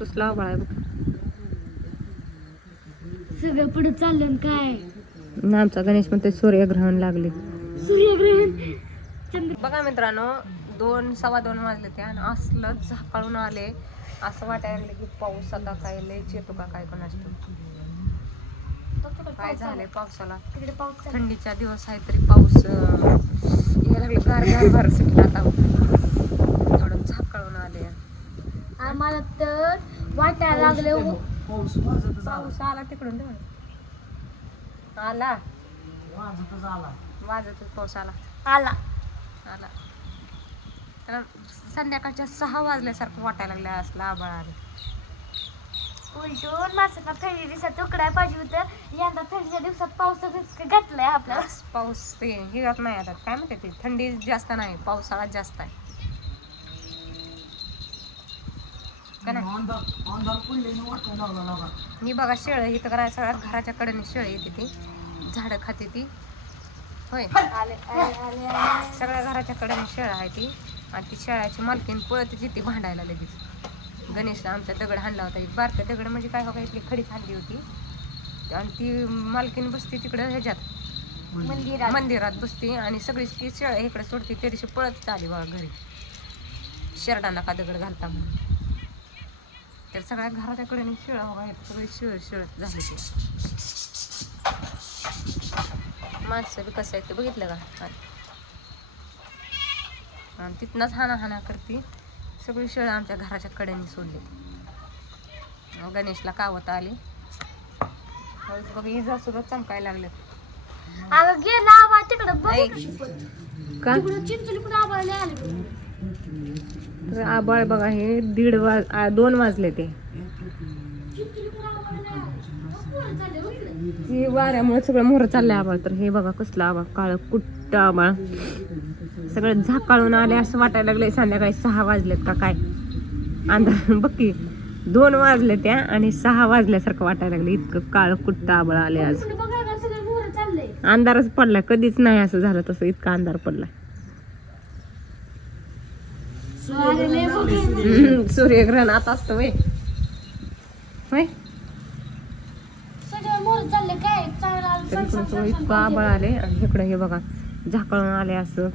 कसला आभाळ आहे बघ. सगळं पुढे चाललं काय. आमचा गणेश म्हणते सूर्यग्रहण लागले. सूर्यग्रहण बघा मित्रांनो, 2 सव्वा 2 वाजले ते आणि असलं झाकाळून आले. असं वाटायला लागले की पाऊस आता काय लयच येतो का काय कोणाच काय झालंय पावसाला. तिकडे पाऊस थंडीचा दिवस आहे तरी पाऊस यायला लागले. गार सुटला आता थोडं झाकाळून आले. आम्हाला तर वाटायला लागले पाऊस आला तिकडून आला वाजतच पाऊस आला आला. आला. त्याला संध्याकाळच्या 6 वाजल्यासारखं वाटायला लागलं. असलं आभाळ आले. उलटून माणसांना थंडी दिवसात उकडायला पाहिजे होतं. यंदा थंडीच्या दिवसात पाऊस घातलाय आपल्याला. पाऊस ते हिरत नाही आता काय म्हणते ते. थंडी जास्त नाही, पावसाळा जास्त आहे का नाही. मी बघा शेळ इथं करायला सगळ्या घराच्या कडेने शेळ येते ती झाडं खाते ती. होय सगळ्या घराच्या कडेने शेळ आहे ती. आणि ती शेळ्याची मालकीन पळत येते भांडायला लगेच. गणेशला आमचा दगड हाणला होता. बारका दगड म्हणजे काय हो, इथली खडीच हाणली होती. आणि ती मालकीन बसते तिकडं ह्याच्यात मंदिरात बसते आणि सगळी ती शेळ इकडे सोडते. त्या दिवशी पळत आली बघा घरी शेरडांना का दगड घालता म्हणून. तर सगळ्या घराच्या कडेने शेळा आहेत. सगळी शेळत झाली ती. माणसं बी कसं आहे ते बघितलं का. आणि तिथनंच हाना करते. सगळी शेळं आमच्या घराच्या कडेने सोडली. गणेशला कावत आली. बघ इजा सुद्धा चमकायला लागले. अगं गेला आवाज तिकडं बघ. का चिंचोली पण आवाज आले. आबाळ बघा हे 2 वाजले ते. हे वाऱ्यामुळे सगळं मोहर चाललंय आबाळ. तर हे बघा कसलं आबाळ, काळ कुट्ट आबाळ. सगळं झाकाळून आले असं वाटायला लागले. संध्याकाळी 6 वाजलेत का काय. अंधार बघ की 2 वाजले त्या आणि 6 वाजल्यासारखं वाटायला लागलं. इतकं काळ कुट्ट आबाळ आले आज. अंधारच पडलाय. कधीच नाही असं झालं तसं इतका अंधार पडलाय. सूर्यग्रहण आता असतं वय इतकं आबाळ आले. आणि इकडं हे बघा झाकळून आले असं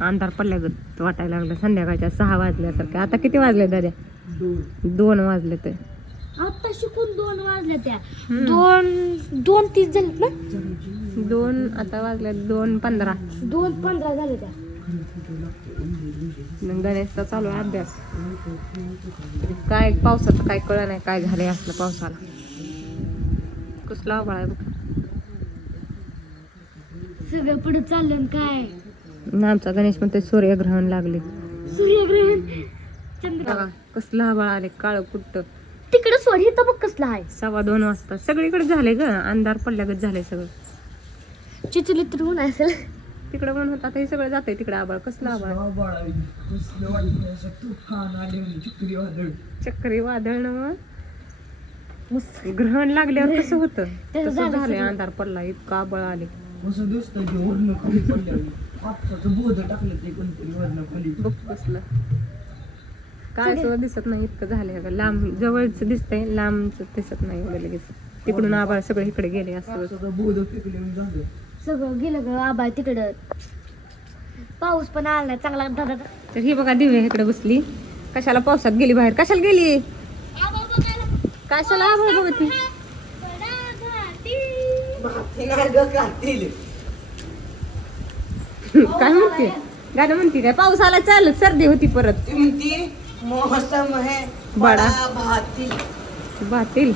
अंधार पडल्यागत वाटायला लागलं. संध्याकाळच्या 6 वाजल्यासारखं. आता किती वाजले दादा. 2 वाजले ते. आता शिकून 2 वाजले त्या. 2:30 झालेत ना. 2 आता वाजले 2:15. 2:15 झाले त्या. गणेशचा चालू आहे अभ्यास. काय पावसाचं काय कळलं नाही काय झालंय असलं पावसाला. कसला आभाळ आहे बघ. सगळं पुढे चाललं काय. आमचा गणेश म्हणते सूर्यग्रहण लागले. सूर्यग्रहण चंद्र कसला आभाळ आले काळ कुट्ट. तिकडे सोड. हे तर बघ कसला आहे. 2:15 वाजता सगळीकडे झाले ग. अंधार पडल्यागत झालंय सगळं. चिचलीत तर ऊन असेल तिकडे पण होता. हे सगळं जातंय तिकडे आभाळ. कसला आभाळ. चक्री वादळ ना ग्रहण लागल्यावर कसं होतं तसं झालंय. अंधार पडला इतका आभाळ आले. बघ कसलं काय सुद्धा दिसत नाही इतकं झालंय. लांब जवळच दिसतंय लांबच दिसत नाही एवढं लगेच. तिकडून आभाळ सगळं इकडे गेले असं सगळं गेलं ग आबाळ तिकडं. पाऊस पण आला चांगला. तर ही बघा दिव्या इकडे बसली. कशाला पावसात गेली बाहेर. कशाला गेली. कशाला आभाळ बघती. काय म्हणते गाणं म्हणते काय. पावसाला चाल सर्दी होती परत. मौसम है बडा भातील.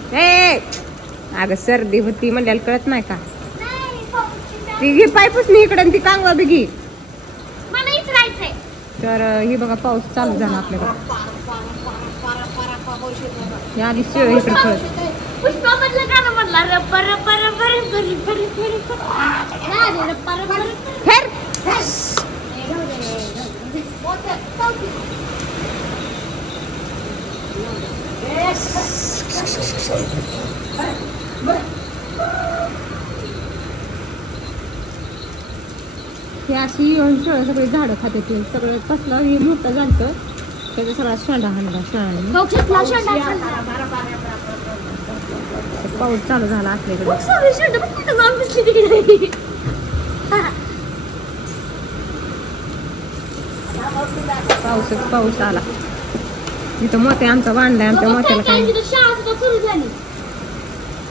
अगं सर्दी होती म्हणल्याला कळत नाही का. ती घे पायपूस नाही इकडे ती कांगवा बिगी. तर ही बघा पाऊस चालू झाला आपल्याकडे. आली शेळ इकडे कळत. पुष्पामधलं गाणं म्हणला रप्पर हे अशी येऊन सगळे झाडं खाते. ते सगळं कसलं हे मोठं झालं त्याचा सगळा शेंडा हाणला शाळेने. डोक्यातला शेंडा पाऊस चालू झाला आपल्याकडे. मग सगळे शेंडा पण कुठं जाऊन बसली तिकडे. पाऊसच पाऊस आला. इथं मोठे आमचा बांधलाय. आमच्या मोठ्याला काय शाळा सुद्धा सुरू झाली.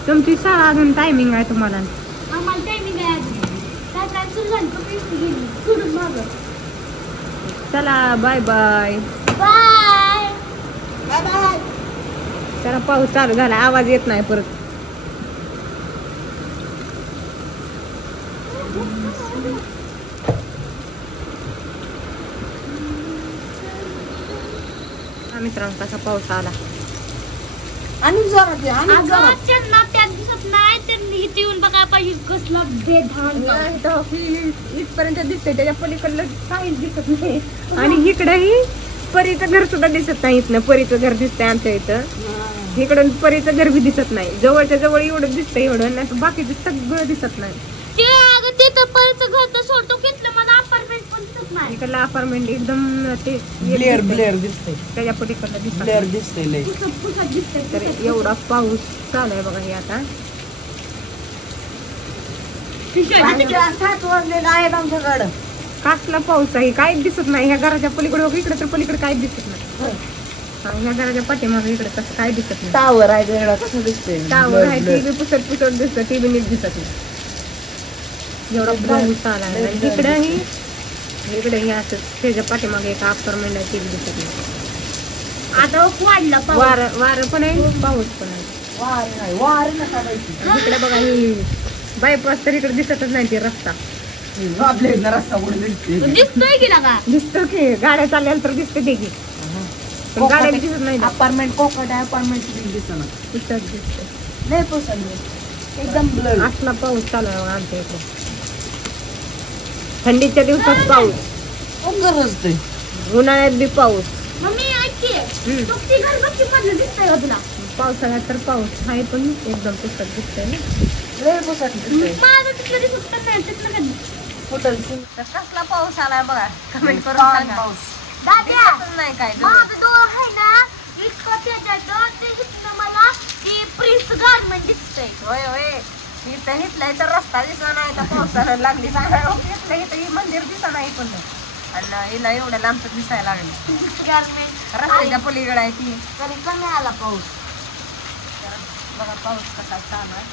तुमची शाळा अजून टायमिंग आहे तुम्हाला. आम्हाला टायमिंग आहे अजून. काय काय सुरू झाली पण पैसे गेली सोडून मागं. चला bye bye. Bye bye bye. जरा पाऊस चालू झाला. आवाज येत नाही परत. मित्रांनो कसा पाऊस आला. आणि जोरात आहे, आणि अगं जोरात. त्यांना त्यात दिसत नाही. त्यांनी इथे येऊन बघायला पाहिजे कसला बेधान पाऊस. इथपर्यंत दिसतंय. त्याच्या पलीकडलं काहीच दिसत नाही. आणि इकडंही परीचं घर सुद्धा दिसत नाही. इथनं परीचं घर दिसतंय आमच्या इथं. इकडून परीचं घर बी दिसत नाही. जवळच्या जवळ एवढं दिसतंय. एवढं नाही तर बाकीचं सगळं दिसत नाही. ते अगं तिथं परत घर तर सोडतो घेतलं मला अपार्टमेंट पण दिसत नाही. इकडला अपार्टमेंट एकदम ते ब्लेअर ब्लेअर दिसतंय. त्याच्या पलीकडलं दिसत ब्लेअर नाही. दिसतंय लय. पुसत दिसतंय. तर एवढा पाऊस चालू आहे बघा हे आता. रात्रीच्या 7 वाजलेलं आहेत आमच्याकडं. कसला पाऊस आहे काहीच दिसत नाही. ह्या घराच्या पलीकडे बघ, इकडे तर पलीकडे काहीच दिसत नाही. हा, ह्या घराच्या पाठीमागे इकडे कसं काय दिसत नाही. टावर आहे वेगळा कसं दिसतंय. टावर आहे ती बी पुसट पुसट दिसत. ती बी नीट दिसत नाही. एवढा पाऊस आला आहे. आणि इकडेही असं त्याच्या पाठीमागे एक अपार्टमेंट आहे ते बी दिसत नाही. आता वाढला पाऊस. वारं पण आहे पाऊस पण आहे. वार नाही, वार नका बाईची. इकडे बघा ही बायपास तर इकडे दिसतच नाही ते रस्ता. आपल्या इथनं रस्ता कुठे दिसतोय. दिसतोय की लागा. दिसतो की गाड्या चालल्याला तर दिसते ते की. पण गाड्या दिसत नाही. अपार्टमेंट कोकट आहे. अपार्टमेंट दिसत दिसत दिसते. लय पसंत एकदम ब्लर. असला पाऊस चालू आहे बघा आमच्या इकडे. थंडीच्या दिवसात पाऊस. गरज ते उन्हाळ्यात बी पाऊस. मम्मी ऐकते तुमची घर बघ मधलं दिसतंय का तुला. पावसाळ्यात तर पाऊस आहे पण एकदम पुस्तक दिसतंय ना. लय पसंत दिसतंय. माझं तिथलं दिसत नाही तिथलं कधी. हॉटेल तर कसला पाऊस आलाय बघा कमेंट करून छान सांगा. पाऊस. दाद्या दिसतच नाही काय जवळ. माझं डोळं आहे ना इतकं पेटायचं ते दिसणं मला ती प्रिन्स गार्मेंट दिसतंय. होय होय. इथं हिथलाय तर रस्ता दिसला नाही तर पावसानं लागली सांगायला. इथलं इथं ही मंदिर दिसत नाही पण. आणि हिला एवढ्या लांबच दिसायला लागलं. प्रिन्स गार्मेंट रस्त्याच्या पलीकडे आहे ती. तरी कमी आला पाऊस. बघा पाऊस कसा चालू आहे.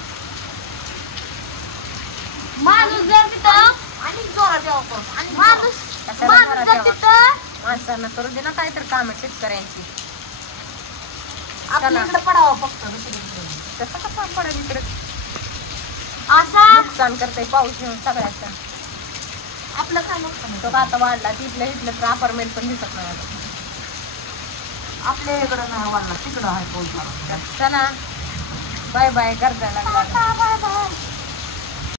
माणूस जर तिथं आणि जोरात यावं पाऊस आणि माणूस माणूस जर तिथं माणसांना करू दे ना काय तर काम शेतकऱ्यांची. आपल्या इकडे पडावं फक्त दुसरीकडे. तसं कसं पडेल इकडे. असा नुकसान करते पाऊस येऊन सगळ्याचं. आपलं काय नुकसान तो का आता वाढला तिथलं इथलं तर अपार्टमेंट पण दिसत नाही आता. आपल्या इकडे नाही वाढला तिकडं आहे पाऊस. चला बाय बाय. गरजा लागला.